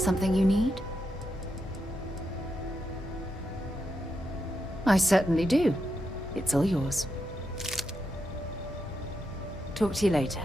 Something you need? I certainly do. It's all yours. Talk to you later.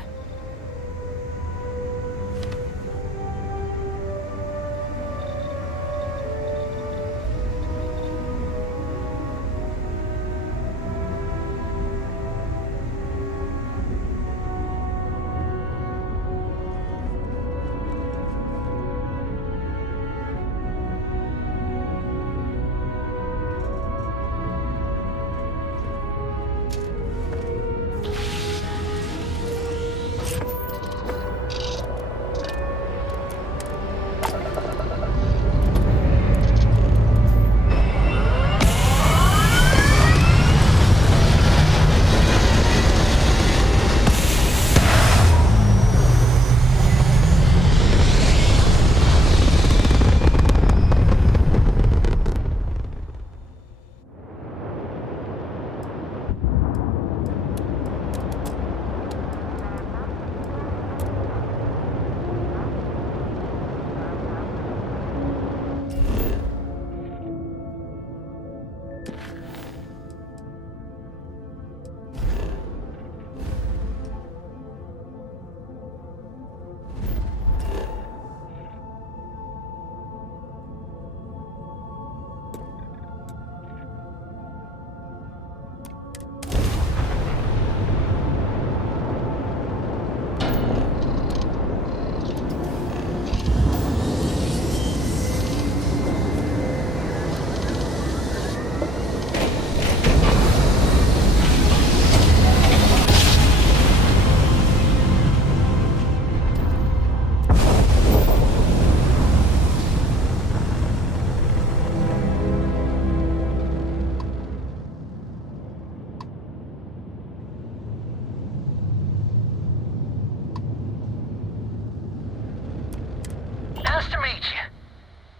Nice to meet you.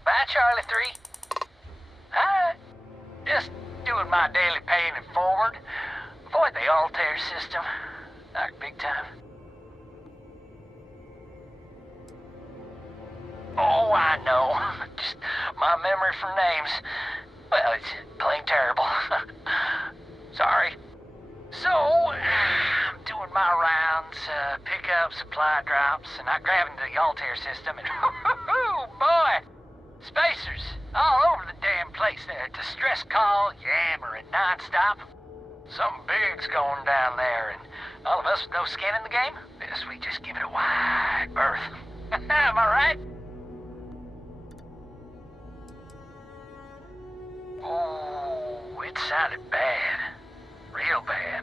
Bye, Charlie 3. Hi. Just doing my daily paying it forward. Avoid the Altair system. Like big time. Oh, I know. Just my memory for names. Well, it's plain terrible. Sorry. So, I'm doing my rounds, pick up supply drops, and I grab into the Altair system, and boy, spacers all over the damn place there. Distress call, yammering nonstop. Something big's going down there, and all of us with no skin in the game, yes, we just give it a wide berth. Am I right? Oh, it sounded bad. Real bad.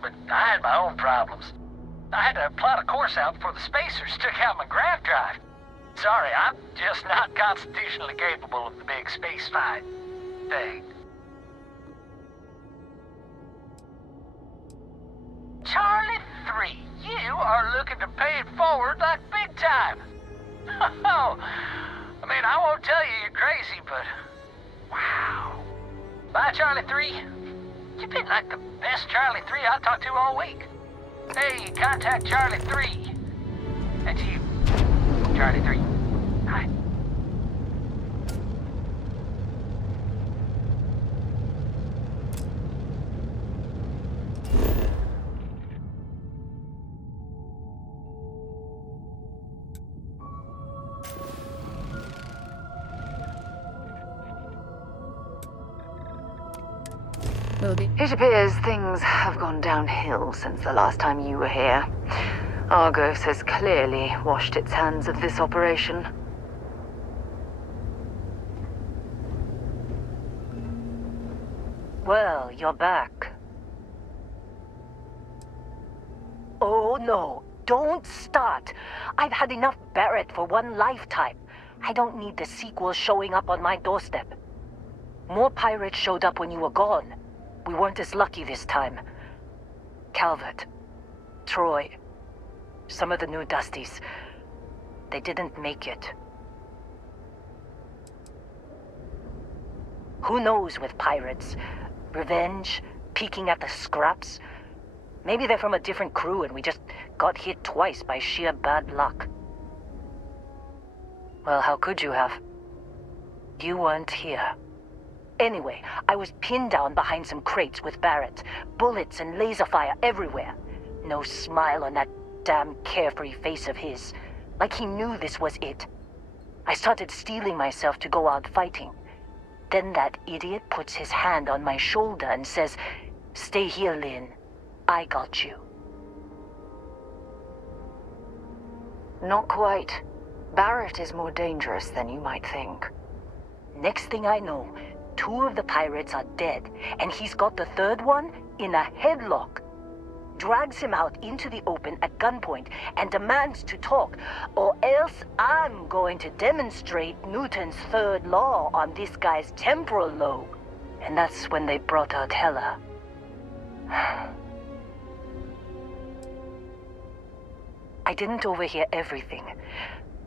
But I had my own problems. I had to plot a course out before the spacers took out my grav drive. Sorry, I'm just not constitutionally capable of the big space fight thing. Charlie 3, you are looking to pay it forward like big time. Oh, I mean, I won't tell you you're crazy, but wow. Bye, Charlie 3. You've been like the best Charlie 3 I talked to all week. Hey, contact Charlie 3. That's you, Charlie 3. Hi. It appears things have gone downhill since the last time you were here. Argos has clearly washed its hands of this operation. Well, you're back. Oh no, don't start. I've had enough Barrett for one lifetime. I don't need the sequel showing up on my doorstep. More pirates showed up when you were gone. We weren't as lucky this time. Calvert, Troy, some of the new Dusties, they didn't make it. Who knows with pirates? Revenge, peeking at the scraps. Maybe they're from a different crew and we just got hit twice by sheer bad luck. Well, how could you have? You weren't here. Anyway, I was pinned down behind some crates with Barrett. Bullets and laser fire everywhere. No smile on that damn carefree face of his. Like he knew this was it. I started steeling myself to go out fighting. Then that idiot puts his hand on my shoulder and says, "Stay here, Lin. I got you." Not quite. Barrett is more dangerous than you might think. Next thing I know, 2 of the pirates are dead, and he's got the 3rd one in a headlock. Drags him out into the open at gunpoint and demands to talk, or else I'm going to demonstrate Newton's 3rd law on this guy's temporal lobe. And that's when they brought out Hela. I didn't overhear everything,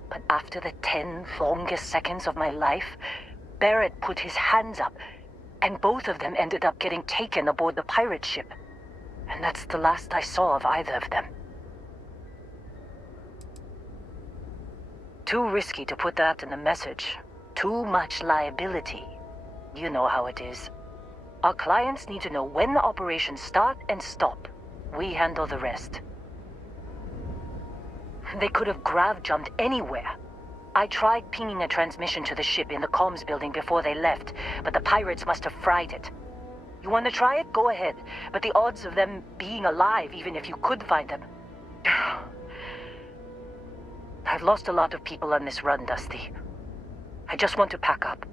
but after the 10 longest seconds of my life, Barrett put his hands up, and both of them ended up getting taken aboard the pirate ship. And that's the last I saw of either of them. Too risky to put that in the message. Too much liability. You know how it is. Our clients need to know when the operations start and stop. We handle the rest. They could have grav-jumped anywhere. I tried pinging a transmission to the ship in the comms building before they left, but the pirates must have fried it. You want to try it? Go ahead. But the odds of them being alive, even if you could find them... I've lost a lot of people on this run, Dusty. I just want to pack up.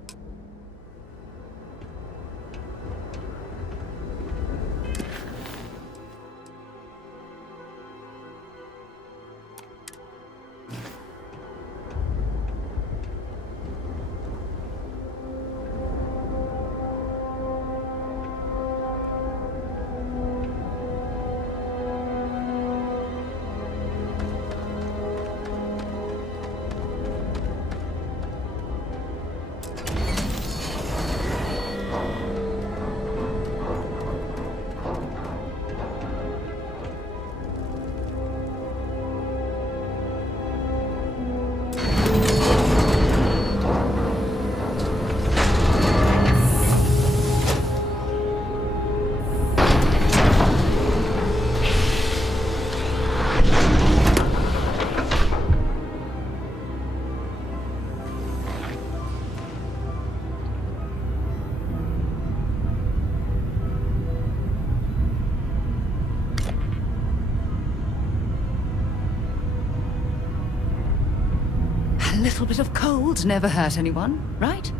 A little bit of cold never hurt anyone, right?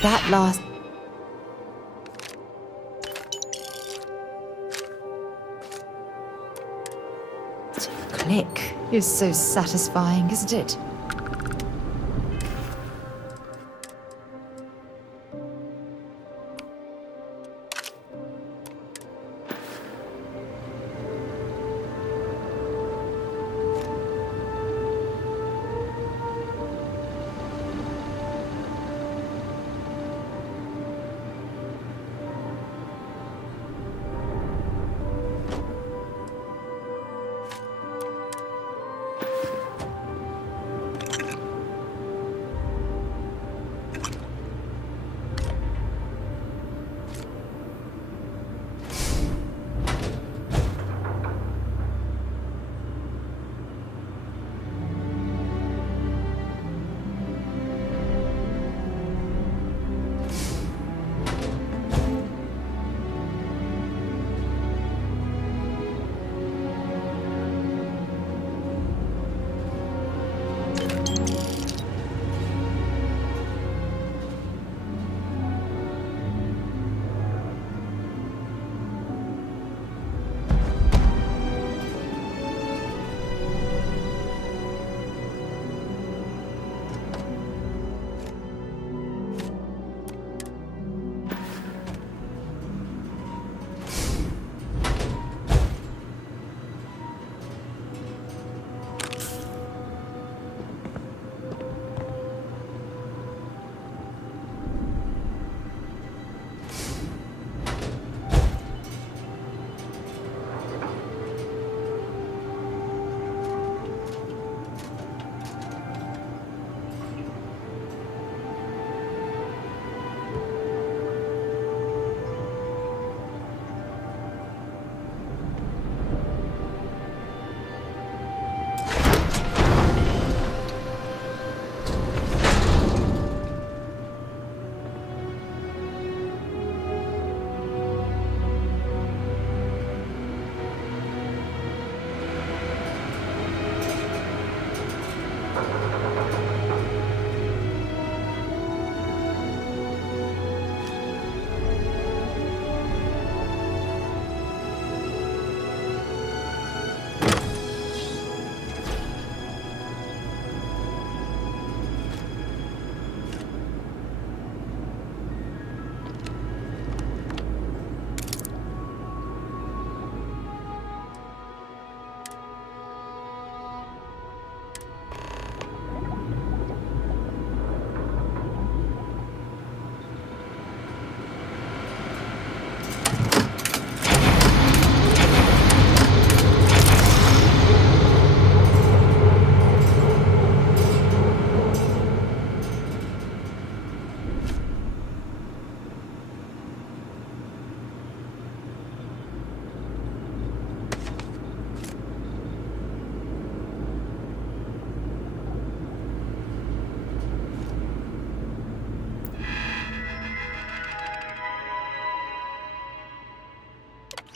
That last... click is so satisfying, isn't it?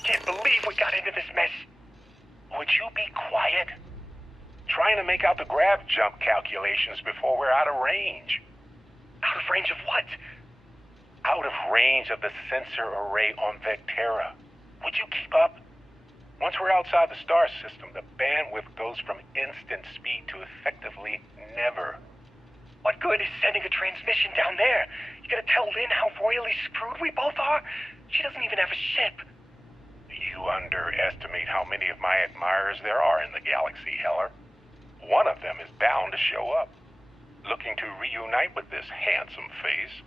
Can't believe we got into this mess. Would you be quiet? Trying to make out the grav jump calculations before we're out of range. Out of range of what? Out of range of the sensor array on Vectera. Would you keep up? Once we're outside the star system, the bandwidth goes from instant speed to effectively never. What good is sending a transmission down there? You gonna tell Lin how royally screwed we both are? She doesn't even have a ship. You underestimate how many of my admirers there are in the galaxy, Heller. One of them is bound to show up, looking to reunite with this handsome face.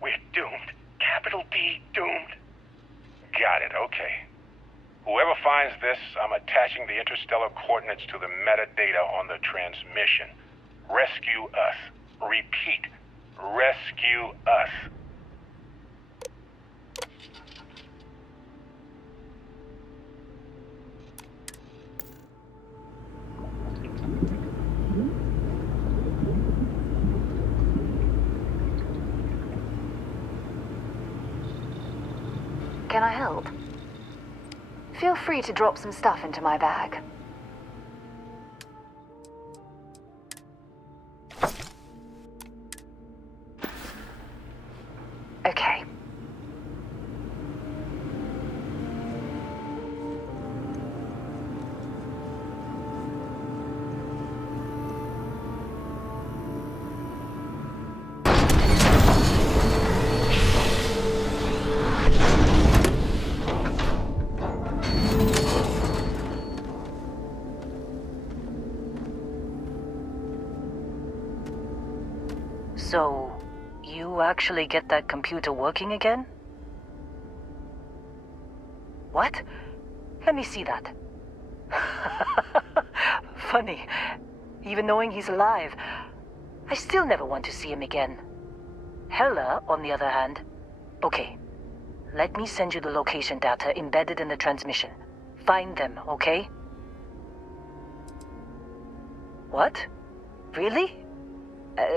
We're doomed. Capital D, doomed. Got it, okay. Whoever finds this, I'm attaching the interstellar coordinates to the metadata on the transmission. Rescue us. Repeat. Rescue us. Can I help? Feel free to drop some stuff into my bag. So, you actually get that computer working again? What? Let me see that. Funny. Even knowing he's alive, I still never want to see him again. Hella, on the other hand. Okay. Let me send you the location data embedded in the transmission. Find them, okay? What? Really?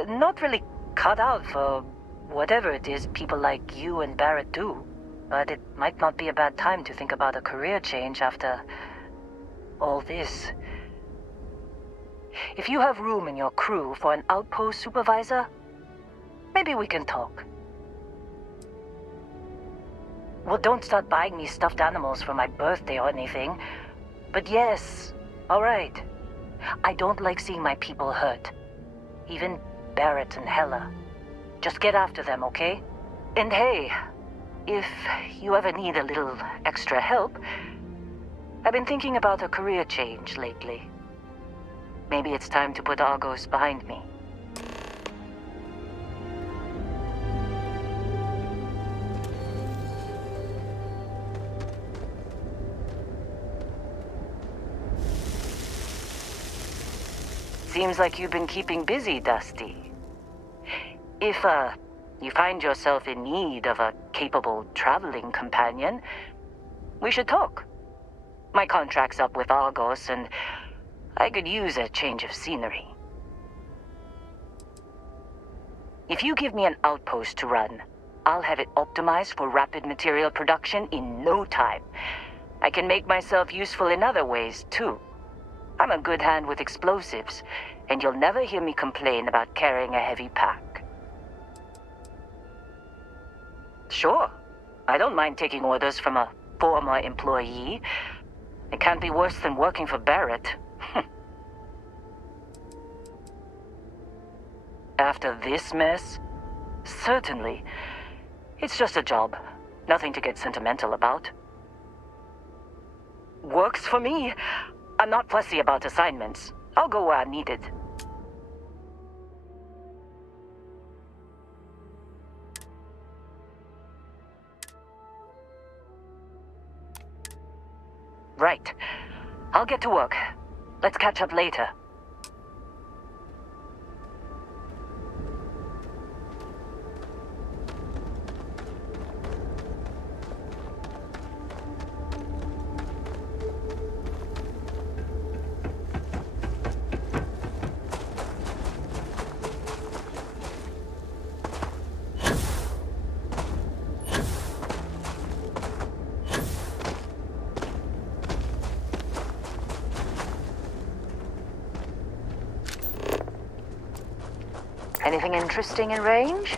Not really cut out for whatever it is people like you and Barrett do. But it might not be a bad time to think about a career change after all this. If you have room in your crew for an outpost supervisor, maybe we can talk. Well, don't start buying me stuffed animals for my birthday or anything. But yes, all right. I don't like seeing my people hurt. Even Barrett and Hella. Just get after them, okay? And hey, if you ever need a little extra help, I've been thinking about a career change lately. Maybe it's time to put Argos behind me. Seems like you've been keeping busy, Dusty. If, you find yourself in need of a capable traveling companion, we should talk. My contract's up with Argos, and I could use a change of scenery. If you give me an outpost to run, I'll have it optimized for rapid material production in no time. I can make myself useful in other ways, too. I'm a good hand with explosives, and you'll never hear me complain about carrying a heavy pack. Sure, I don't mind taking orders from a former employee. It can't be worse than working for Barrett. After this mess? Certainly. It's just a job. Nothing to get sentimental about. Works for me. I'm not fussy about assignments. I'll go where I'm needed. Right. I'll get to work. Let's catch up later. Anything interesting in range?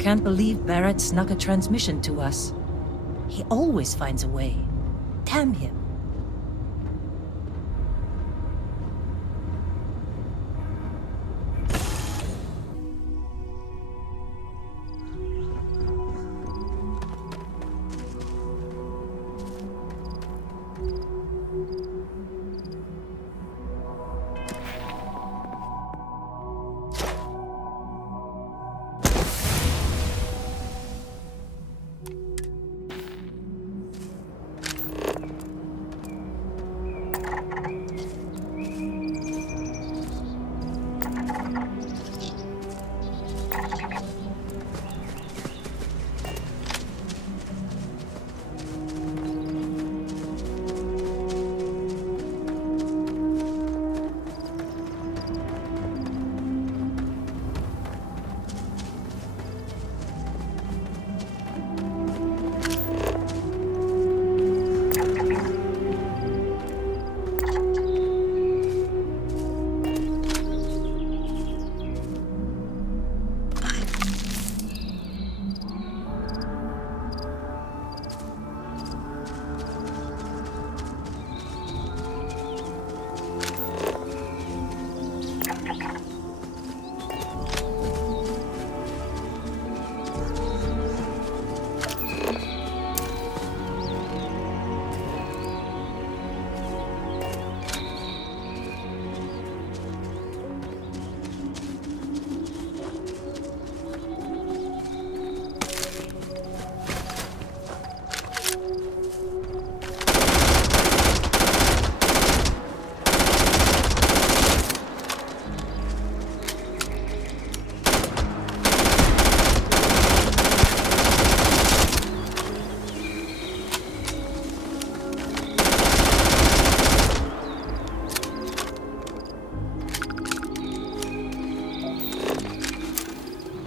Can't believe Barrett snuck a transmission to us. He always finds a way. Damn him.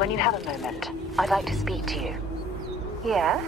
When you have a moment, I'd like to speak to you. Yeah?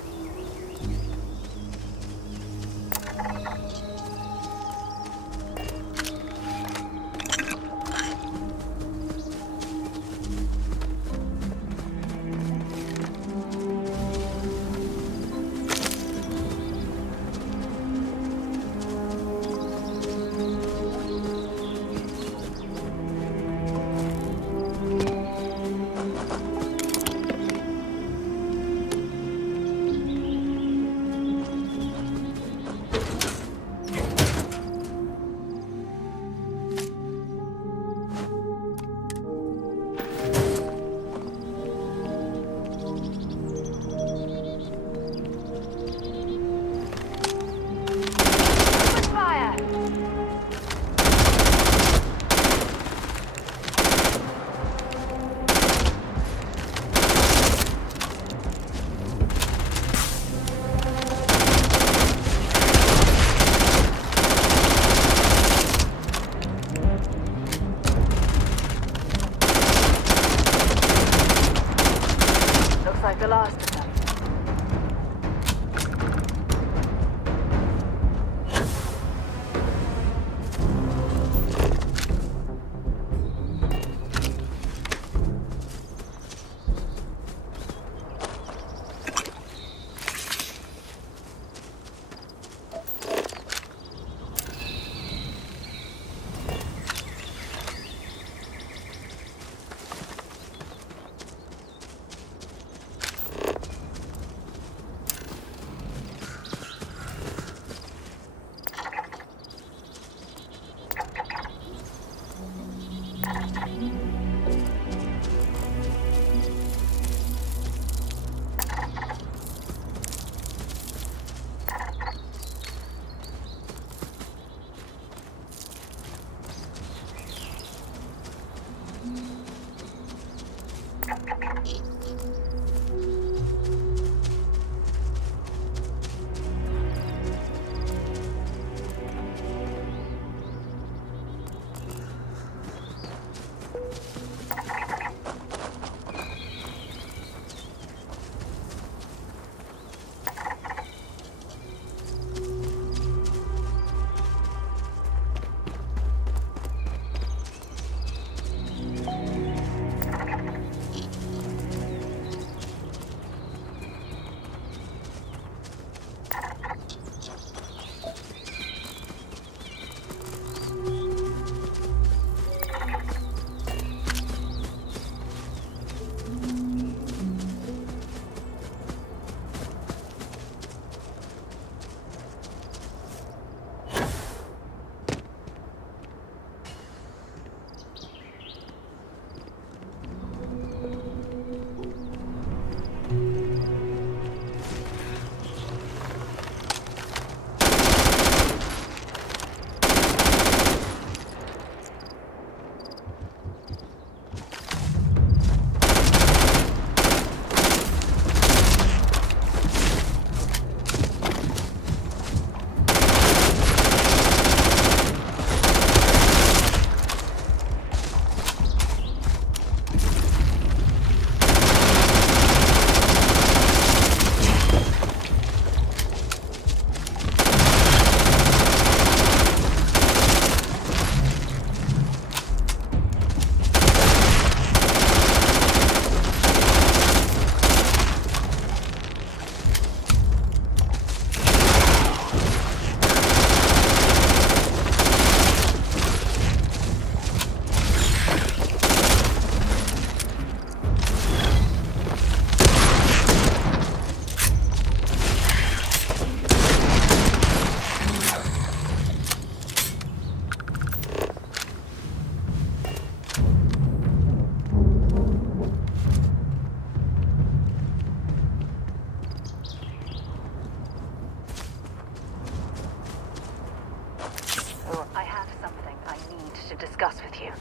discuss with you.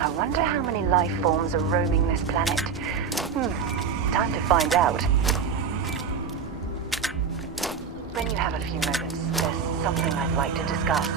I wonder how many life forms are roaming this planet. Time to find out. When you have a few moments, there's something I'd like to discuss.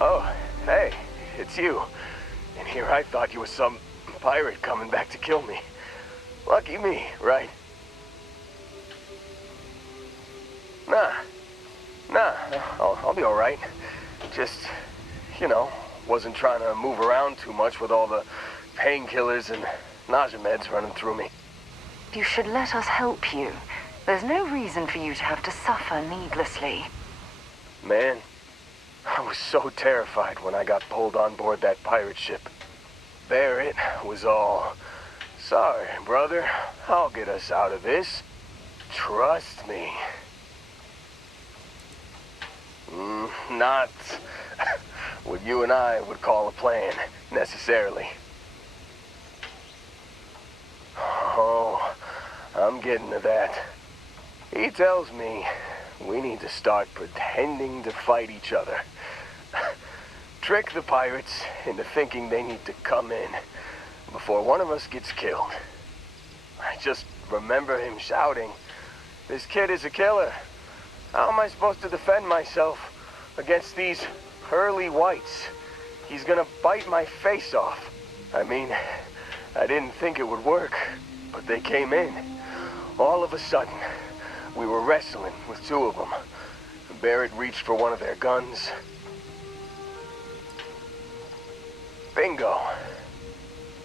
Oh, hey, it's you. And here I thought you were some pirate coming back to kill me. Lucky me, right? Nah, I'll be alright. Just, wasn't trying to move around too much with all the painkillers and nausea meds running through me. You should let us help you. There's no reason for you to have to suffer needlessly. Man, I was so terrified when I got pulled on board that pirate ship. Barrett was all, "Sorry, brother, I'll get us out of this. Trust me." Not what you and I would call a plan, necessarily. Oh, I'm getting to that. He tells me we need to start pretending to fight each other. Trick the pirates into thinking they need to come in before one of us gets killed. I just remember him shouting, "This kid is a killer. How am I supposed to defend myself against these pearly whites? He's gonna bite my face off." I mean, I didn't think it would work, but they came in. All of a sudden, we were wrestling with two of them. Barrett reached for one of their guns. Bingo.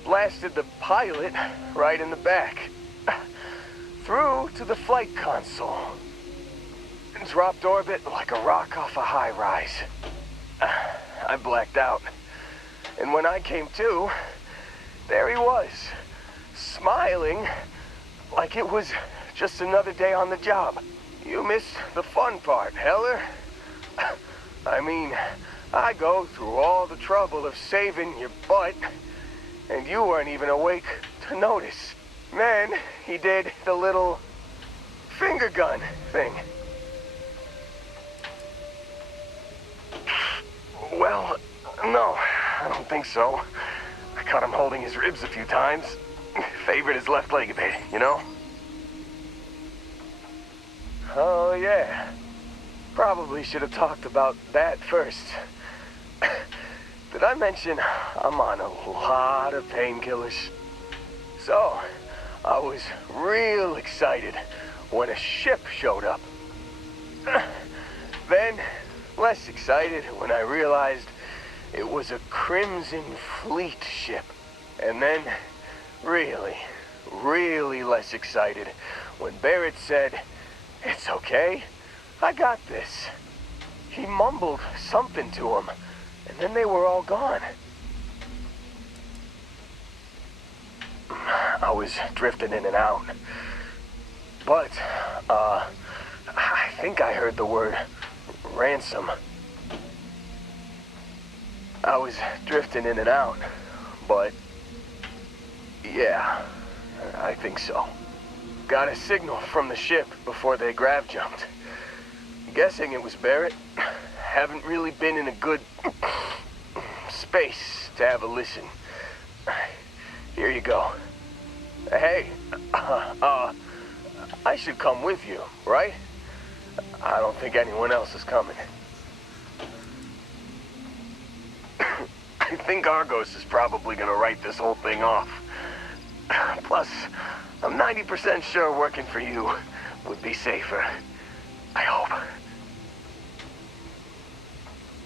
Blasted the pilot right in the back. Through to the flight console. And dropped orbit like a rock off a high rise. I blacked out. And when I came to, there he was, smiling like it was just another day on the job. You missed the fun part, Heller. I mean, I go through all the trouble of saving your butt, and you weren't even awake to notice. Then he did the little finger gun thing. Well, no, I don't think so. I caught him holding his ribs a few times. Favored his left leg a bit, you know? Oh, yeah. Probably should have talked about that first. Did I mention I'm on a lot of painkillers? So, I was real excited when a ship showed up. Then, less excited when I realized it was a Crimson Fleet ship. And then, really, really less excited when Barrett said, "It's okay, I got this." He mumbled something to him, and then they were all gone. I was drifting in and out. But, I think I heard the word ransom. I was drifting in and out, but yeah, I think so. Got a signal from the ship before they grav jumped. Guessing it was Barrett. Haven't really been in a good space to have a listen. Here you go. Hey, I should come with you, right? I don't think anyone else is coming. I think Argos is probably gonna write this whole thing off. Plus, I'm 90% sure working for you would be safer. I hope.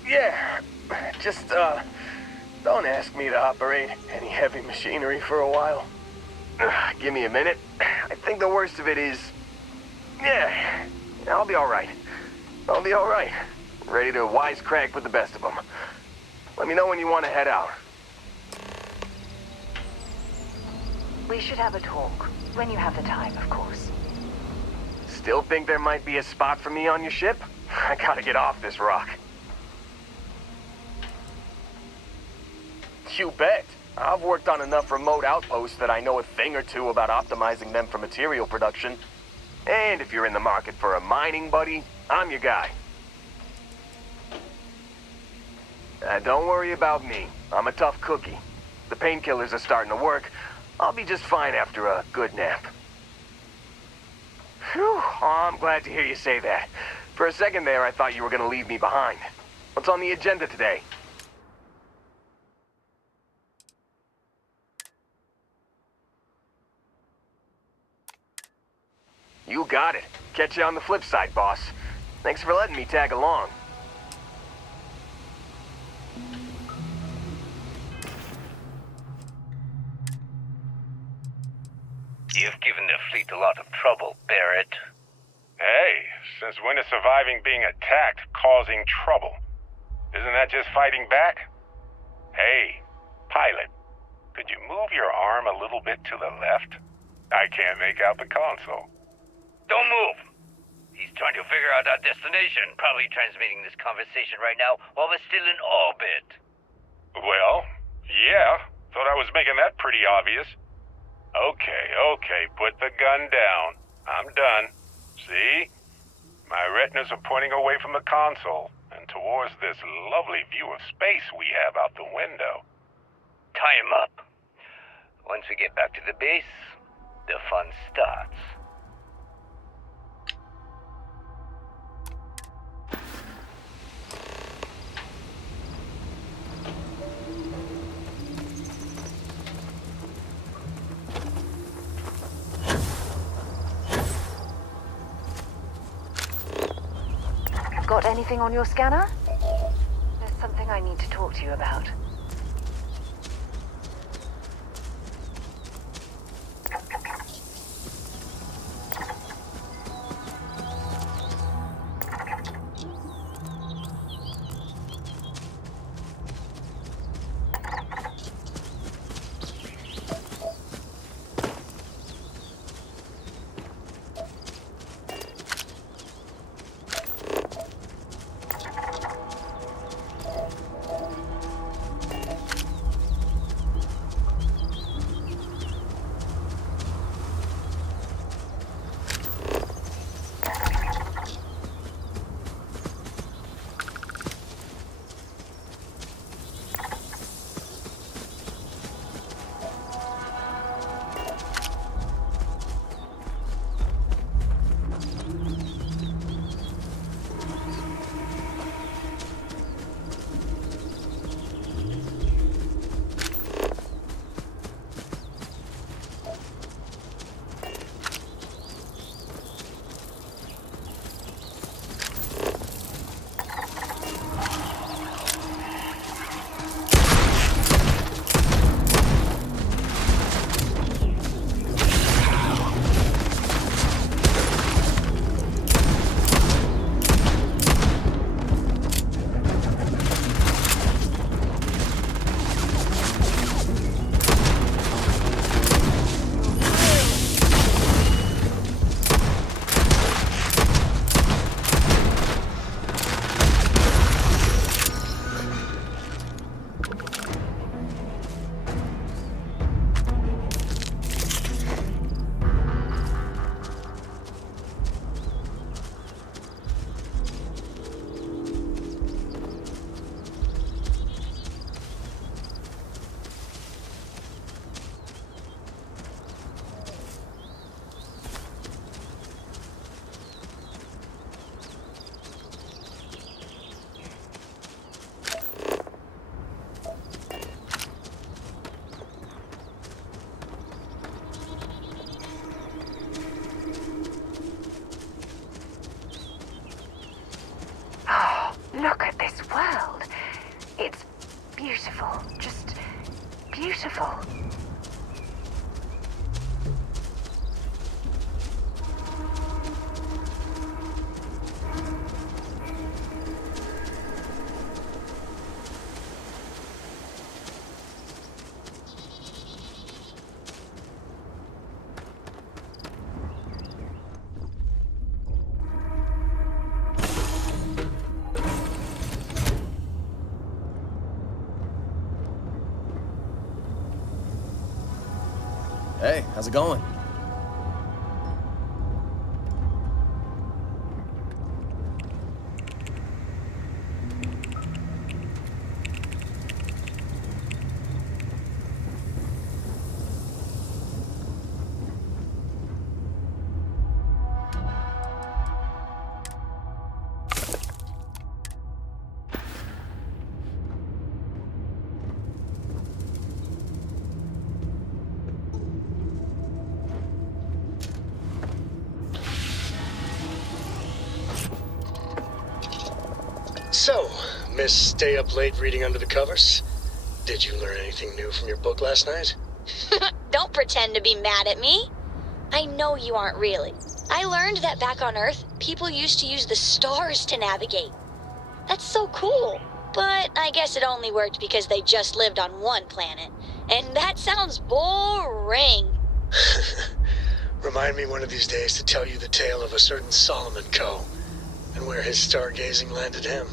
Yeah, just, don't ask me to operate any heavy machinery for a while. Give me a minute. I think the worst of it is... Yeah, I'll be alright. I'll be alright. Ready to wisecrack with the best of them. Let me know when you want to head out. We should have a talk. When you have the time, of course. Still think there might be a spot for me on your ship? I gotta get off this rock. You bet. I've worked on enough remote outposts that I know a thing or two about optimizing them for material production. And if you're in the market for a mining buddy, I'm your guy. Don't worry about me. I'm a tough cookie. The painkillers are starting to work. I'll be just fine after a good nap. Whew, oh, I'm glad to hear you say that. For a second there, I thought you were gonna leave me behind. What's on the agenda today? You got it. Catch you on the flip side, boss. Thanks for letting me tag along. You've given the fleet a lot of trouble, Barrett. Hey, since when is surviving being attacked causing trouble? Isn't that just fighting back? Hey, pilot, could you move your arm a little bit to the left? I can't make out the console. Don't move. He's trying to figure out our destination, probably transmitting this conversation right now while we're still in orbit. Well, yeah. Thought I was making that pretty obvious. Okay, put the gun down. I'm done. See? My retinas are pointing away from the console and towards this lovely view of space we have out the window. Tie him up. Once we get back to the base, the fun starts. Got anything on your scanner? There's something I need to talk to you about. Look at this world. It's beautiful. Just beautiful. Hey, how's it going? So, Miss Stay Up Late reading under the covers? Did you learn anything new from your book last night? Don't pretend to be mad at me. I know you aren't really. I learned that back on Earth, people used to use the stars to navigate. That's so cool. But I guess it only worked because they just lived on one planet. And that sounds boring. Remind me one of these days to tell you the tale of a certain Solomon Coe, and where his stargazing landed him.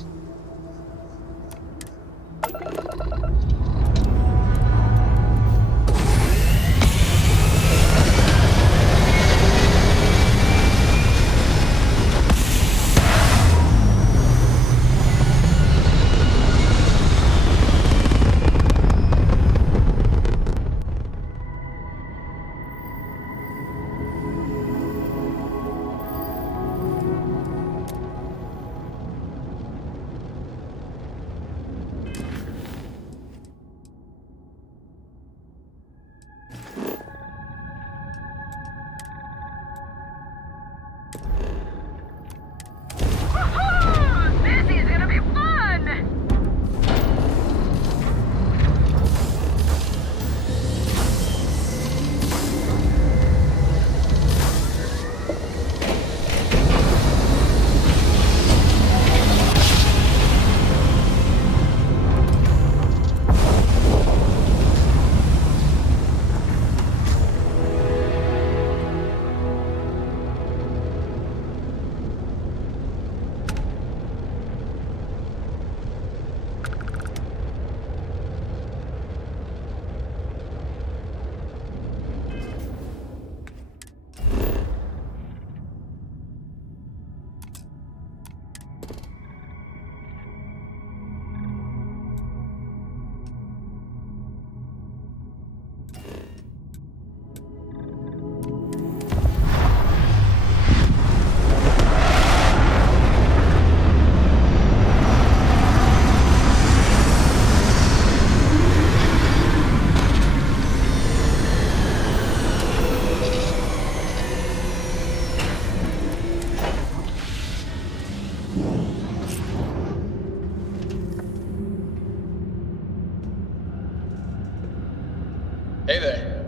Hey there.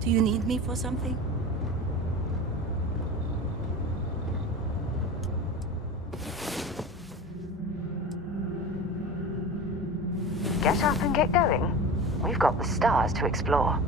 Do you need me for something? Get up and get going. We've got the stars to explore.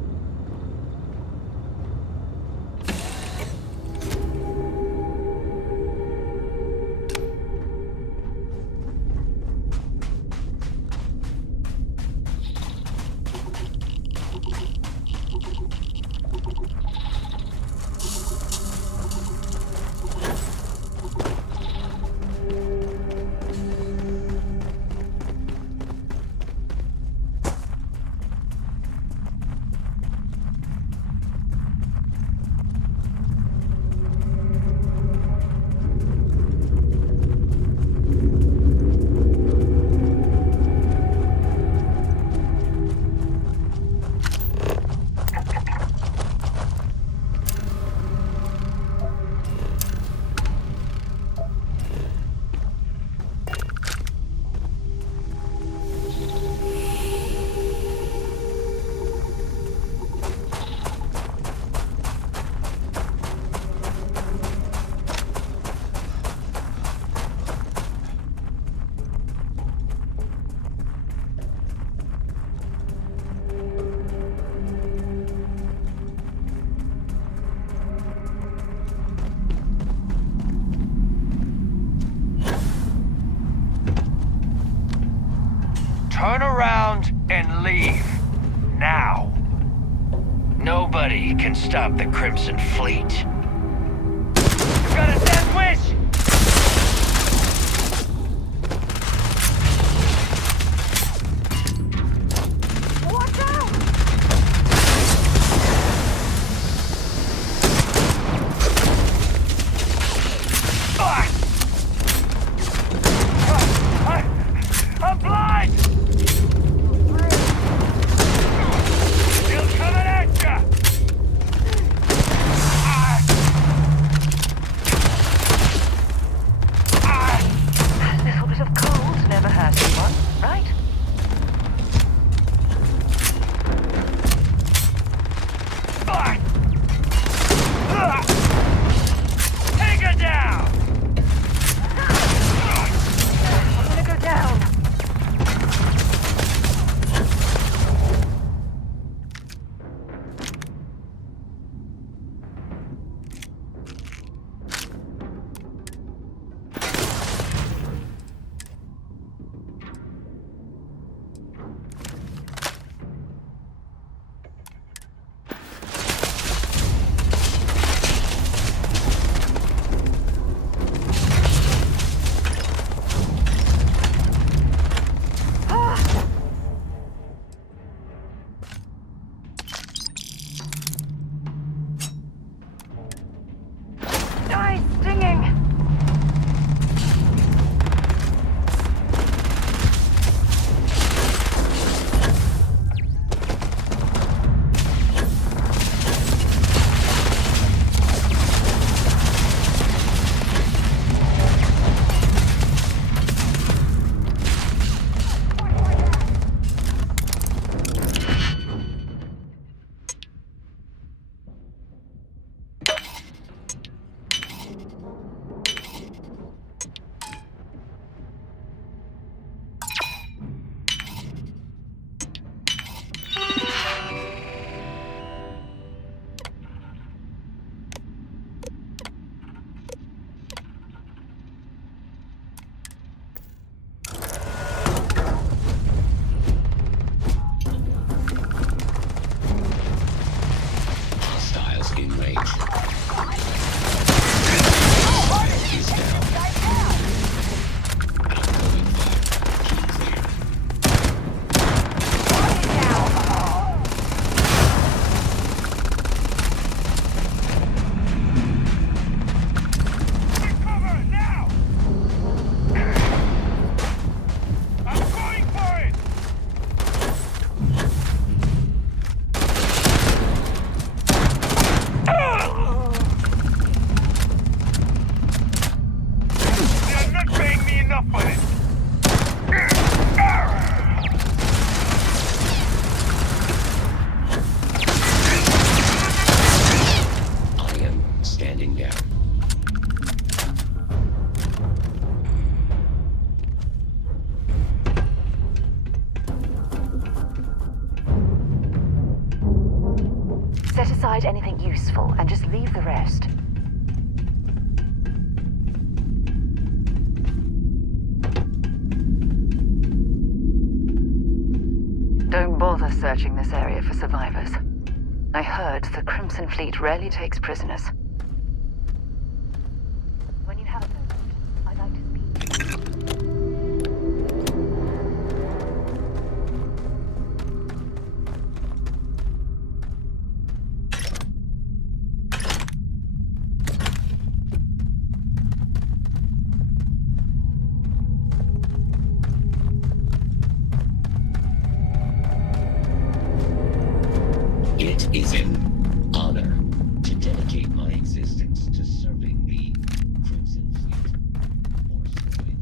Turn around and leave. Now. Nobody can stop the Crimson Fleet. You got a sandwich? Watch out! I'm blind! Still coming at ya! aside anything useful and just leave the rest. Don't bother searching this area for survivors. I heard the Crimson Fleet rarely takes prisoners. When you have a moment, I'd like to speak. It is an honor to dedicate my existence to serving the Crimson Fleet. Or so I think.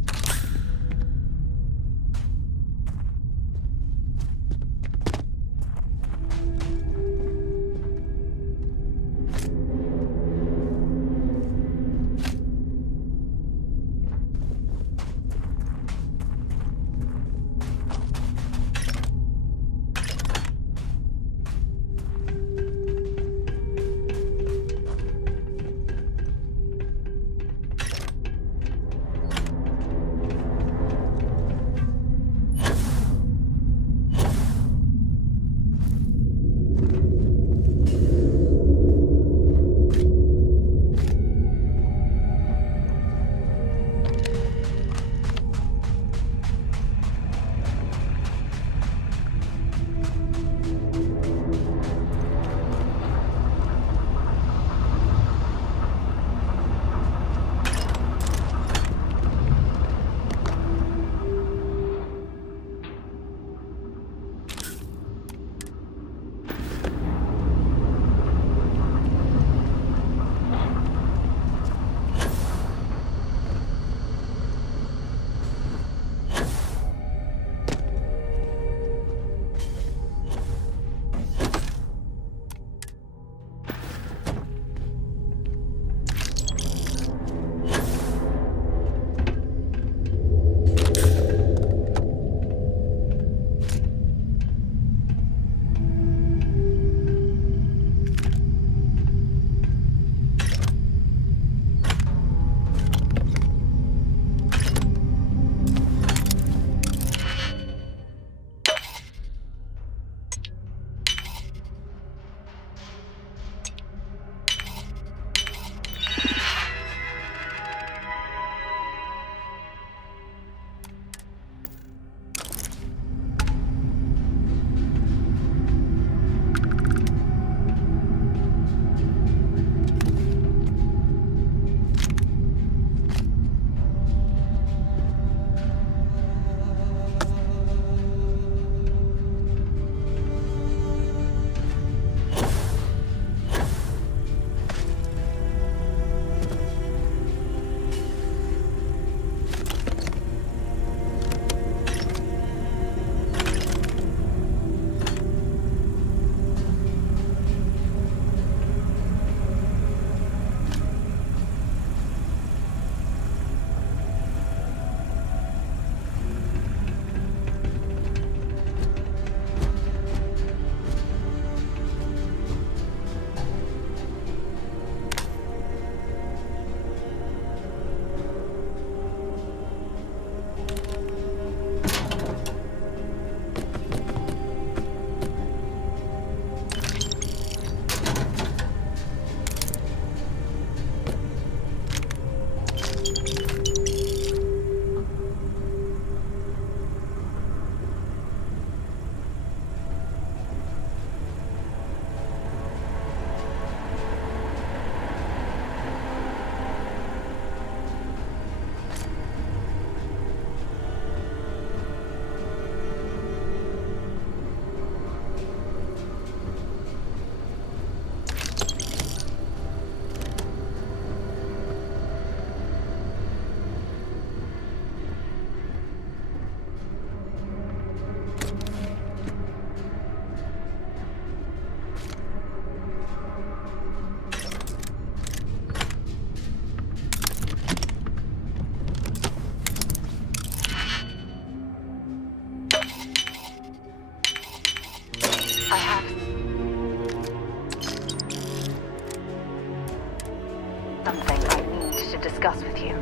discuss with you.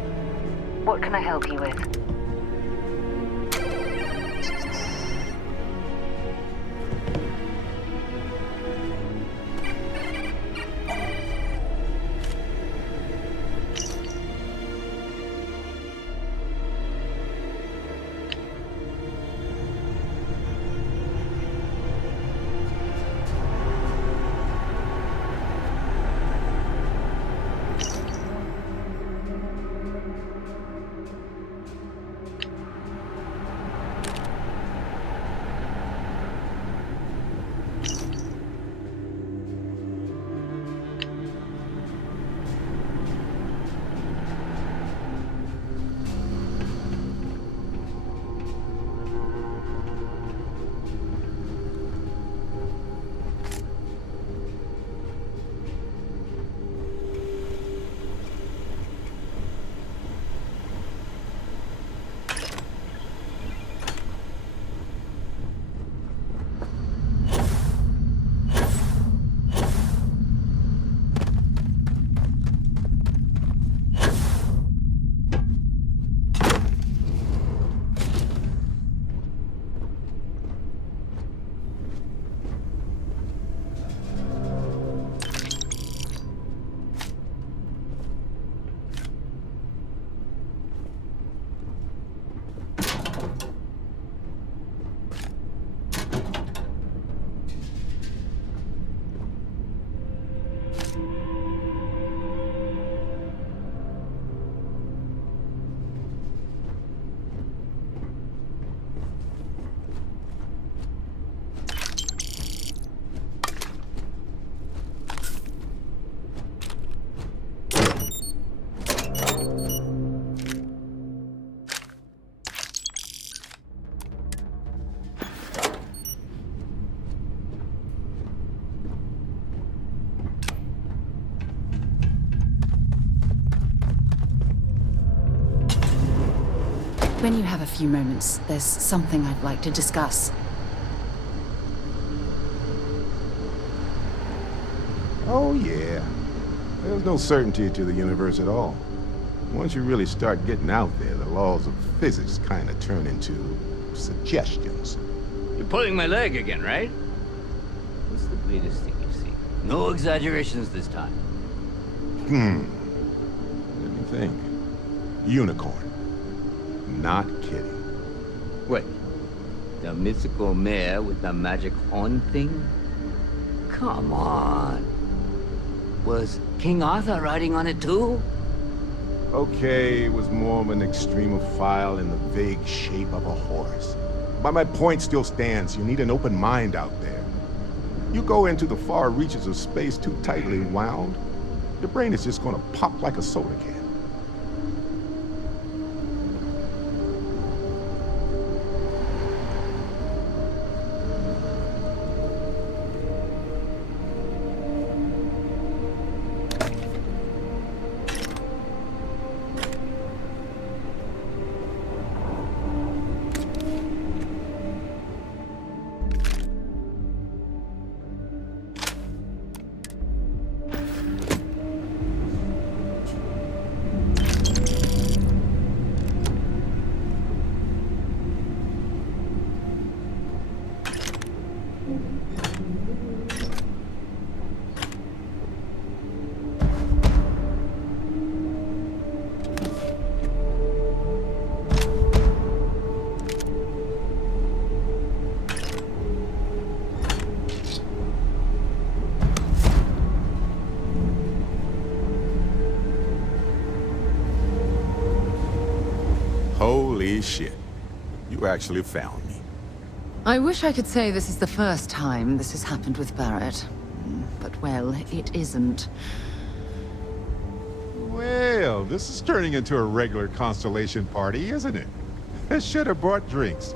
What can I help you with? When you have a few moments, there's something I'd like to discuss. Oh, yeah. There's no certainty to the universe at all. Once you really start getting out there, the laws of physics kind of turn into suggestions. You're pulling my leg again, right? What's the weirdest thing you've seen? No exaggerations this time. Let me think. Unicorn. Not kidding. Wait, the mythical mare with the magic horn thing? Come on. Was King Arthur riding on it too? Okay, it was more of an extremophile in the vague shape of a horse. But my point still stands. You need an open mind out there. You go into the far reaches of space too tightly wound, your brain is just gonna pop like a soda can. Holy shit. You actually found me. I wish I could say this is the first time this has happened with Barrett. But, well, it isn't. Well, this is turning into a regular Constellation party, isn't it? I should have brought drinks.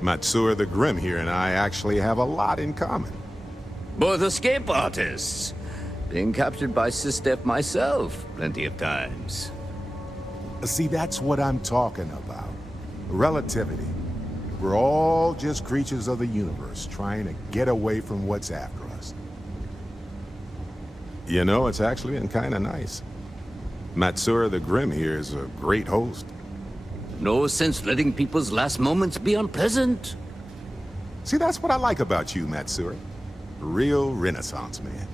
Matsura the Grim here and I actually have a lot in common. Both escape artists. Being captured by Sistef myself, plenty of times. See, that's what I'm talking about. Relativity. We're all just creatures of the universe, trying to get away from what's after us. You know, it's actually been kind of nice. Matsura the Grim here is a great host. No sense letting people's last moments be unpleasant. See, that's what I like about you, Matsura. Real Renaissance man.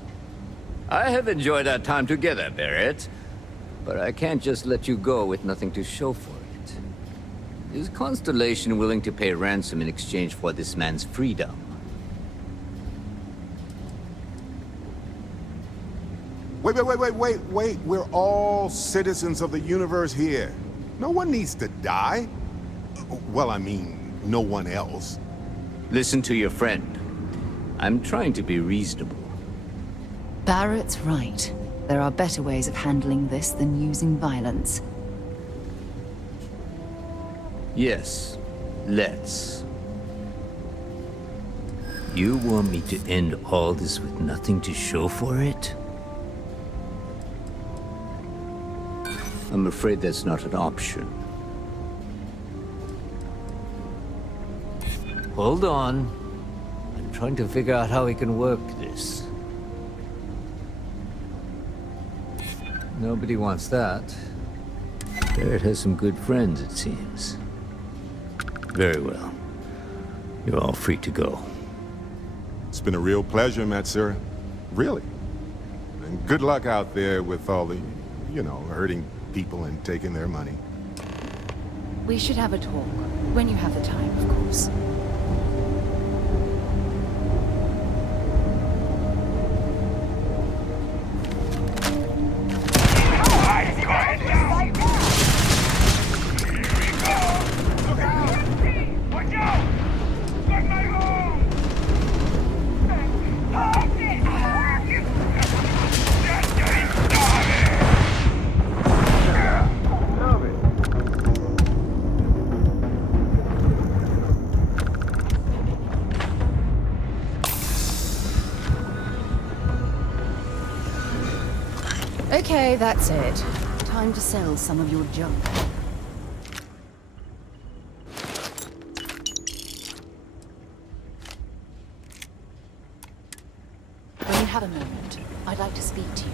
I have enjoyed our time together, Barrett. But I can't just let you go with nothing to show for it. Is Constellation willing to pay ransom in exchange for this man's freedom? Wait. We're all citizens of the universe here. No one needs to die. Well, I mean, no one else. Listen to your friend. I'm trying to be reasonable. Barrett's right. There are better ways of handling this than using violence. Yes, let's. You want me to end all this with nothing to show for it? I'm afraid that's not an option. Hold on. I'm trying to figure out how we can work this. Nobody wants that. Barrett has some good friends, it seems. Very well. You're all free to go. It's been a real pleasure, Matsura. Really. And good luck out there with all the, you know, hurting people and taking their money. We should have a talk. When you have the time, of course. Okay, that's it. Time to sell some of your junk. When you have a moment, I'd like to speak to you.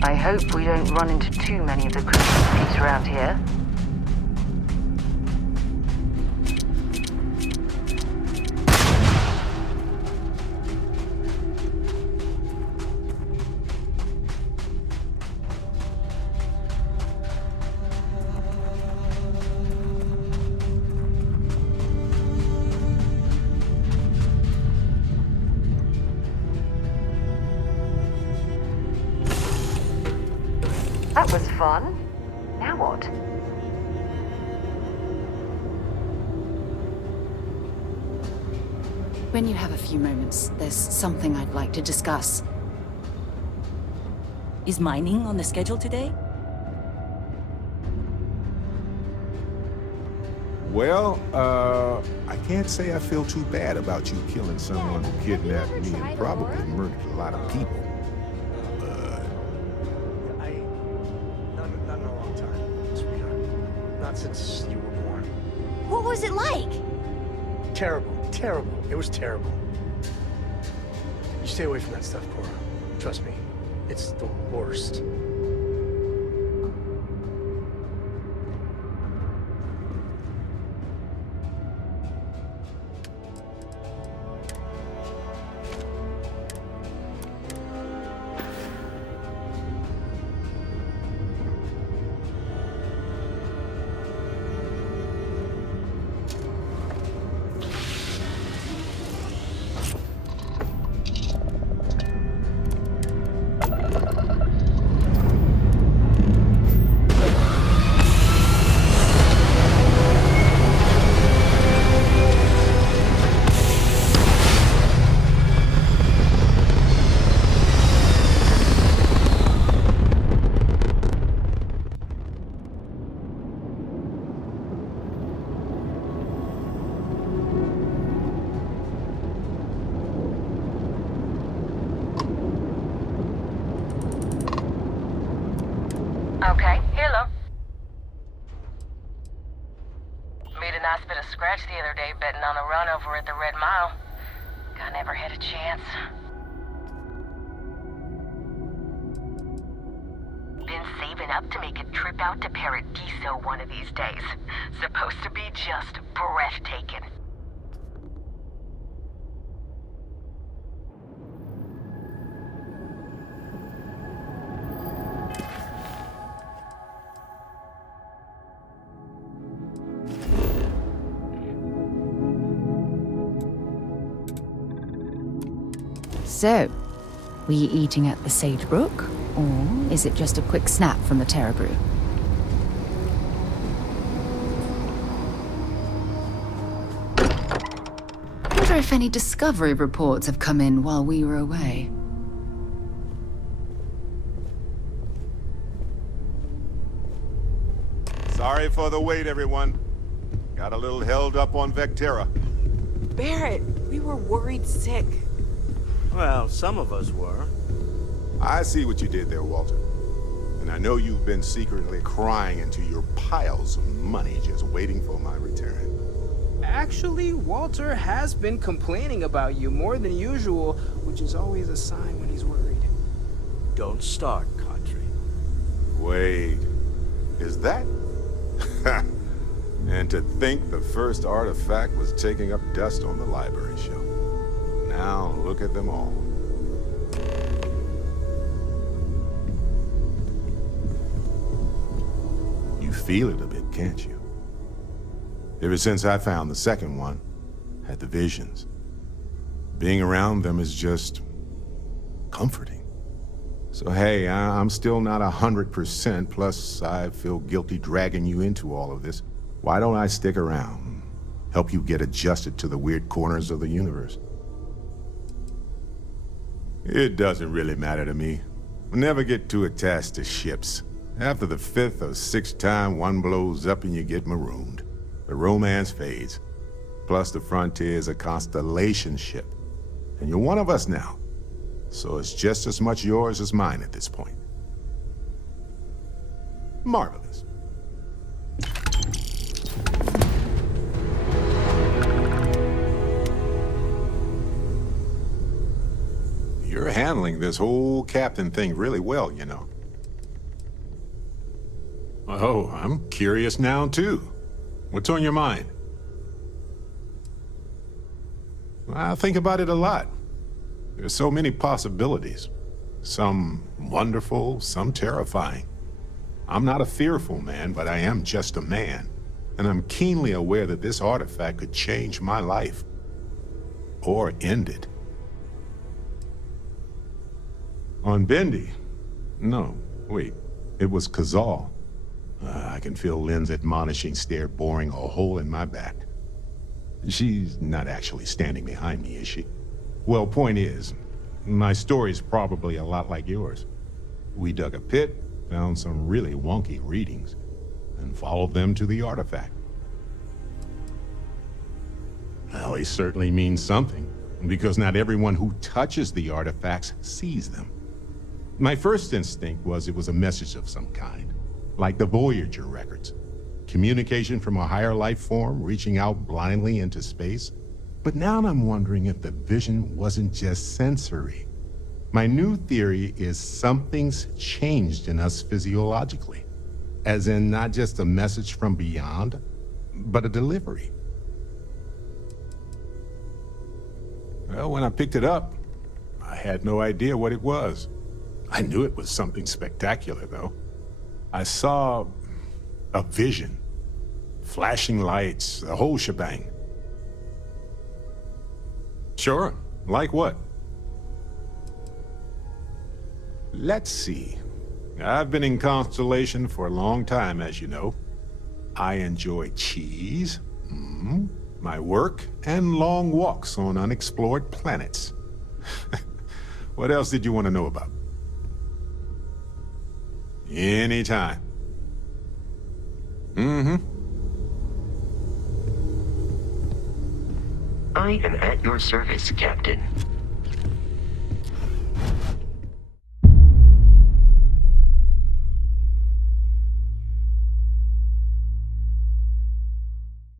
I hope we don't run into too many of the Kryx around here. That was fun. Now what? When you have a few moments, there's something I'd like to discuss. Is mining on the schedule today? Well, I can't say I feel too bad about you killing someone who kidnapped me and probably murdered a lot of people. But... Not in a long time, sweetheart. Not since you were born. What was it like? Terrible. Terrible. It was terrible. You stay away from that stuff, Cora. Trust me. It's the worst. Okay, hello. Made a nice bit of scratch the other day betting on a run over at the Red Mile. I never had a chance. Been saving up to make a trip out to Paradiso one of these days. Supposed to be just breathtaking. So, were you eating at the Sagebrook, or is it just a quick snap from the Terra Brew? I wonder if any Discovery reports have come in while we were away. Sorry for the wait, everyone. Got a little held up on Vectera. Barrett, we were worried sick. Well, some of us were. I see what you did there, Walter. And I know you've been secretly crying into your piles of money just waiting for my return. Actually, Walter has been complaining about you more than usual, which is always a sign when he's worried. Don't start, Country. Wait, is that? And to think the first artifact was taking up dust on the library shelf. Now look at them all. You feel it a bit, can't you? Ever since I found the second one, had the visions. Being around them is just comforting. So hey, I'm still not 100%, plus I feel guilty dragging you into all of this. Why don't I stick around, help you get adjusted to the weird corners of the universe? It doesn't really matter to me. Never get too attached to ships. After the 5th or 6th time, one blows up and you get marooned. The romance fades. Plus the Frontier is a constellation ship. And you're one of us now. So it's just as much yours as mine at this point. Marvelous. You're handling this whole captain thing really well, you know. Oh, I'm curious now, too. What's on your mind? I think about it a lot. There's so many possibilities. Some wonderful, some terrifying. I'm not a fearful man, but I am just a man. And I'm keenly aware that this artifact could change my life. Or end it. On Bendy? No, wait. It was Kazal. I can feel Lin's admonishing stare boring a hole in my back. She's not actually standing behind me, is she? Well, point is, my story's probably a lot like yours. We dug a pit, found some really wonky readings, and followed them to the artifact. Well, they certainly mean something, because not everyone who touches the artifacts sees them. My first instinct was it was a message of some kind, like the Voyager records. Communication from a higher life form reaching out blindly into space. But now I'm wondering if the vision wasn't just sensory. My new theory is something's changed in us physiologically. As in not just a message from beyond, but a delivery. Well, when I picked it up, I had no idea what it was. I knew it was something spectacular, though. I saw a vision. Flashing lights, the whole shebang. Sure, like what? Let's see. I've been in Constellation for a long time, as you know. I enjoy cheese, my work, and long walks on unexplored planets. What else did you want to know about? Anytime. I am at your service, Captain.